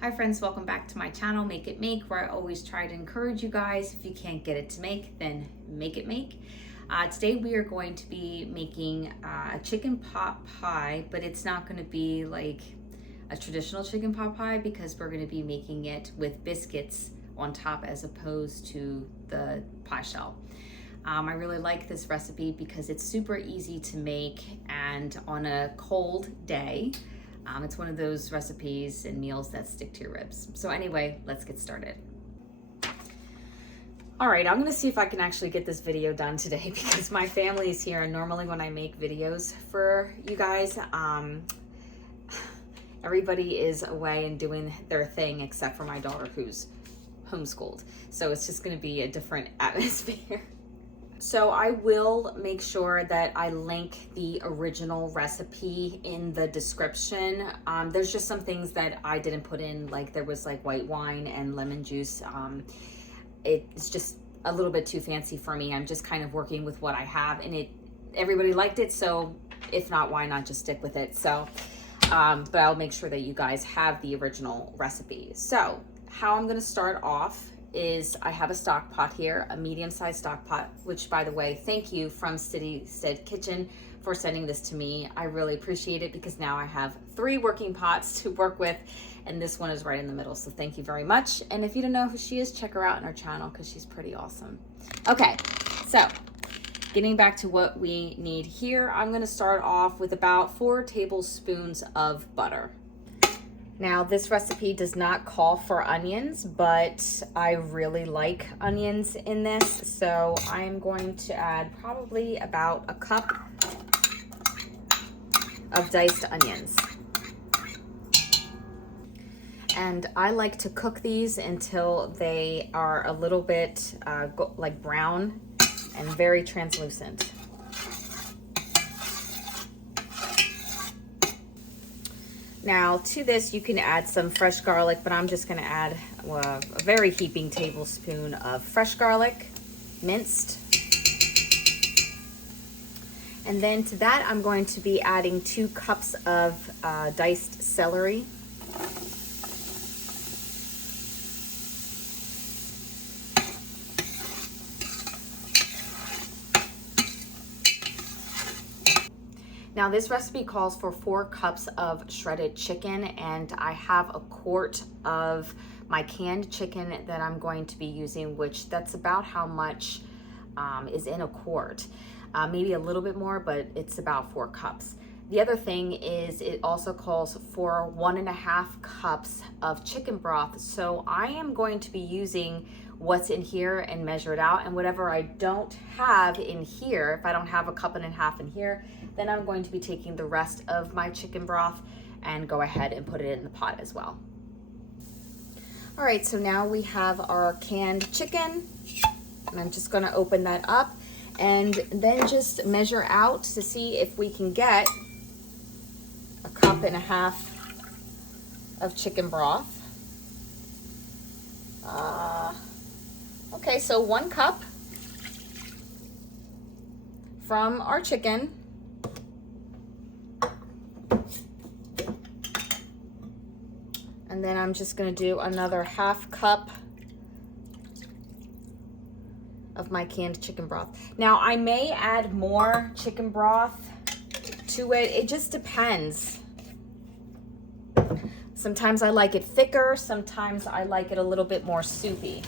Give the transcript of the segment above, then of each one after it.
Hi friends, welcome back to my channel, Make It Make, where I always try to encourage you guys, if you can't get it to make, then make it make. Today we are going to be making a chicken pot pie, but it's not going to be like a traditional chicken pot pie because we're going to be making it with biscuits on top as opposed to the pie shell. I really like this recipe because it's super easy to make, and on a cold day, it's one of those recipes and meals that stick to your ribs. So anyway, let's get started. All right, I'm gonna see if I can actually get this video done today because my family is here, and normally when I make videos for you guys, everybody is away and doing their thing except for my daughter who's homeschooled. So it's just gonna be a different atmosphere. So I will make sure that I link the original recipe in the description. There's just some things that I didn't put in, like there was like white wine and lemon juice. It's just a little bit too fancy for me. I'm just kind of working with what I have, and everybody liked it, so if not, why not just stick with it? So, but I'll make sure that you guys have the original recipe. So how I'm gonna start off is I have a stock pot here, a medium-sized stock pot, which by the way, thank you from City Stead Kitchen for sending this to me. I really appreciate it because now I have 3 working pots to work with, and this one is right in the middle, so thank you very much. And if you don't know who she is, check her out on her channel because she's pretty awesome. Okay, so getting back to what we need here, I'm gonna start off with about 4 tablespoons of butter. Now, this recipe does not call for onions, but I really like onions in this, so I'm going to add probably about a cup of diced onions. And I like to cook these until they are a little bit like brown and very translucent. Now to this you can add some fresh garlic, but I'm just going to add a very heaping tablespoon of fresh garlic, minced. And then to that I'm going to be adding 2 cups of diced celery. Now this recipe calls for 4 cups of shredded chicken, and I have a quart of my canned chicken that I'm going to be using, which that's about how much is in a quart. Maybe a little bit more, but it's about 4 cups. The other thing is it also calls for 1.5 cups of chicken broth. So I am going to be using what's in here and measure it out, and whatever I don't have in here, if I don't have a 1.5 cups in here, then I'm going to be taking the rest of my chicken broth and go ahead and put it in the pot as well. All right, so now we have our canned chicken, and I'm just gonna open that up and then just measure out to see if we can get 1.5 cups of chicken broth. Okay, so 1 cup from our chicken. And then I'm just gonna do another 1/2 cup of my canned chicken broth. Now I may add more chicken broth to it. It just depends. Sometimes I like it thicker, sometimes I like it a little bit more soupy.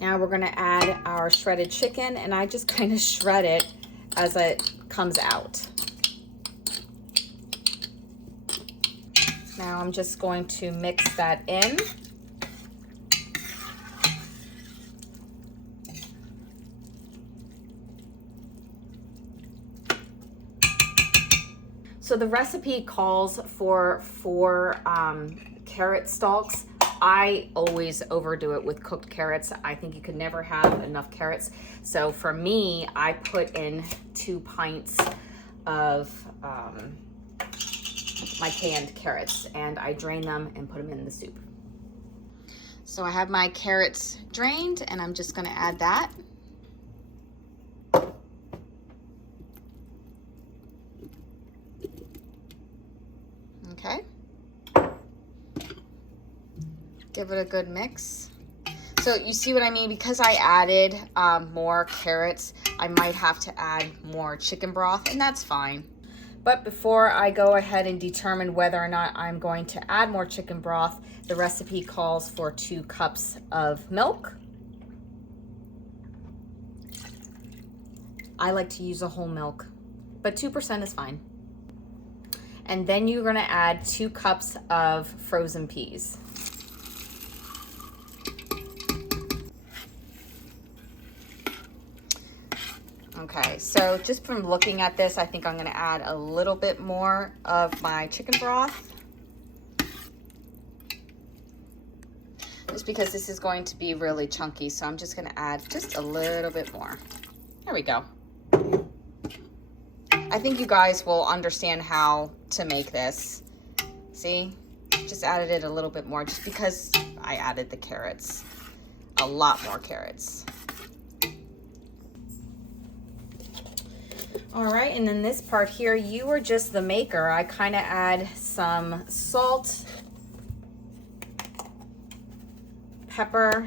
Now we're gonna add our shredded chicken, and I just kind of shred it as it comes out. Now I'm just going to mix that in. So the recipe calls for 4 carrot stalks. I always overdo it with cooked carrots. I think you could never have enough carrots. So for me, I put in 2 pints of my canned carrots, and I drain them and put them in the soup. So I have my carrots drained, and I'm just gonna add that. Okay. Give it a good mix. So you see what I mean? Because I added more carrots, I might have to add more chicken broth, and that's fine. But before I go ahead and determine whether or not I'm going to add more chicken broth, the recipe calls for 2 cups of milk. I like to use a whole milk, but 2% is fine. And then you're gonna add 2 cups of frozen peas. Okay, so just from looking at this, I think I'm gonna add a little bit more of my chicken broth. Just because this is going to be really chunky, so I'm just gonna add just a little bit more. There we go. I think you guys will understand how to make this. See, just added it a little bit more just because I added the carrots, a lot more carrots. All right, and then this part here, you are just the maker. I kind of add some salt, pepper,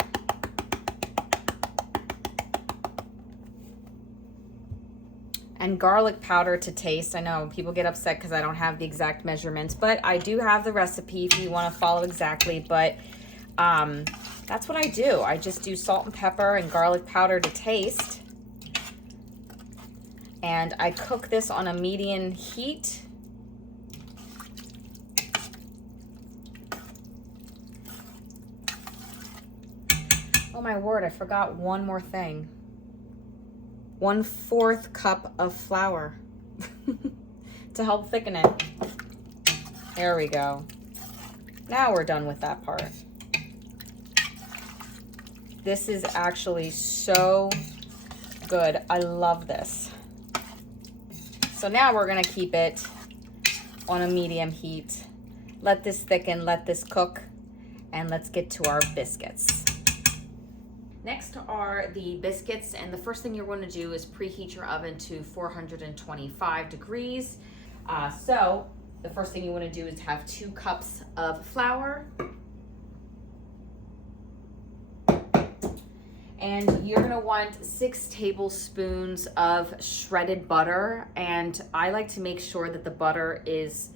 and garlic powder to taste. I know people get upset because I don't have the exact measurements, but I do have the recipe if you want to follow exactly. But that's what I do. I just do salt and pepper and garlic powder to taste. And I cook this on a medium heat. Oh my word, I forgot one more thing. 1/4 cup of flour to help thicken it. There we go. Now we're done with that part. This is actually so good. I love this. So now we're gonna keep it on a medium heat. Let this thicken, let this cook, and let's get to our biscuits. Next are the biscuits, and the first thing you're going to do is preheat your oven to 425 degrees. So the first thing you want to do is have 2 cups of flour. And you're gonna want 6 tablespoons of shredded butter. And I like to make sure that the butter is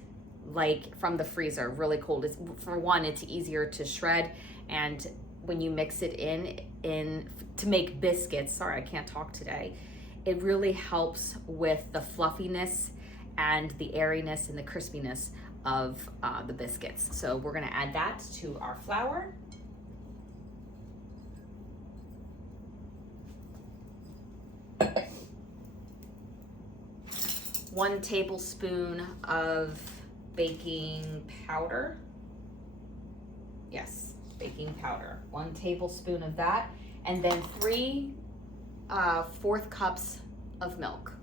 like from the freezer, really cold. For one, it's easier to shred, and when you mix it in to make biscuits, sorry, I can't talk today, it really helps with the fluffiness and the airiness and the crispiness of the biscuits. So we're gonna add that to our flour. One tablespoon of baking powder. Yes, baking powder. 1 tablespoon of that. And then 3/4 cups of milk.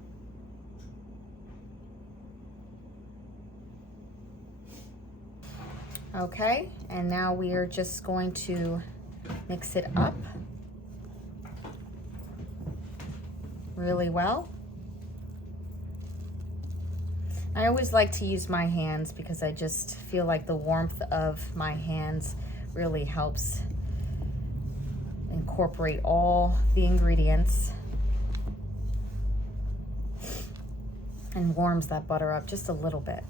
Okay, and now we are just going to mix it up really well. I always like to use my hands because I just feel like the warmth of my hands really helps incorporate all the ingredients and warms that butter up just a little bit.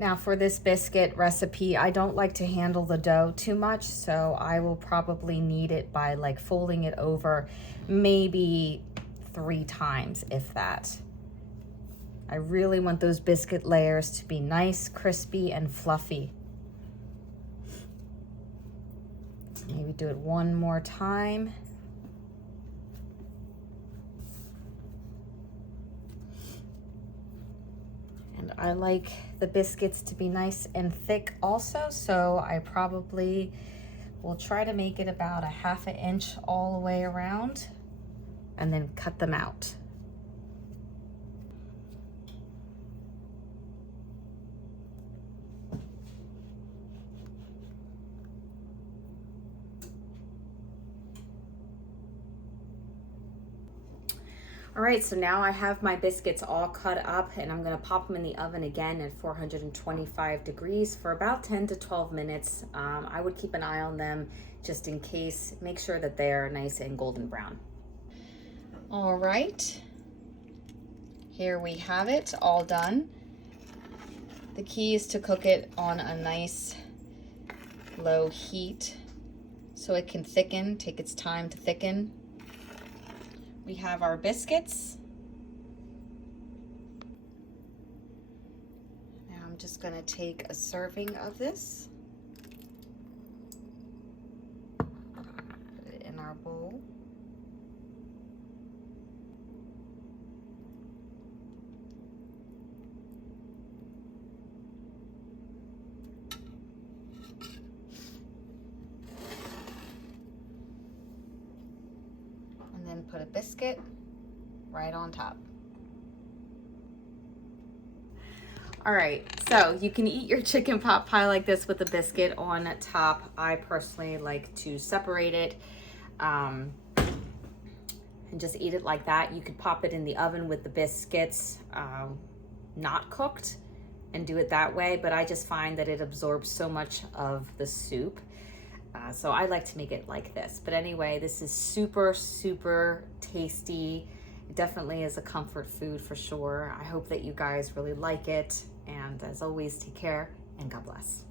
Now for this biscuit recipe, I don't like to handle the dough too much, so I will probably knead it by like folding it over maybe 3 times, if that. I really want those biscuit layers to be nice, crispy, and fluffy. Maybe do it one more time. And I like the biscuits to be nice and thick also, so I probably will try to make it about 1/2 inch all the way around and then cut them out. All right, so now I have my biscuits all cut up, and I'm gonna pop them in the oven again at 425 degrees for about 10 to 12 minutes. I would keep an eye on them just in case. Make sure that they're nice and golden brown. All right, here we have it all done. The key is to cook it on a nice low heat so it can thicken, take its time to thicken. We have our biscuits. Now I'm just gonna take a serving of this, put it in our bowl. And then put a biscuit right on top. All right, so you can eat your chicken pot pie like this with a biscuit on top. I personally like to separate it and just eat it like that. You could pop it in the oven with the biscuits not cooked and do it that way, but I just find that it absorbs so much of the soup. So I like to make it like this. But anyway, this is super, super tasty. It definitely is a comfort food for sure. I hope that you guys really like it. And as always, take care and God bless.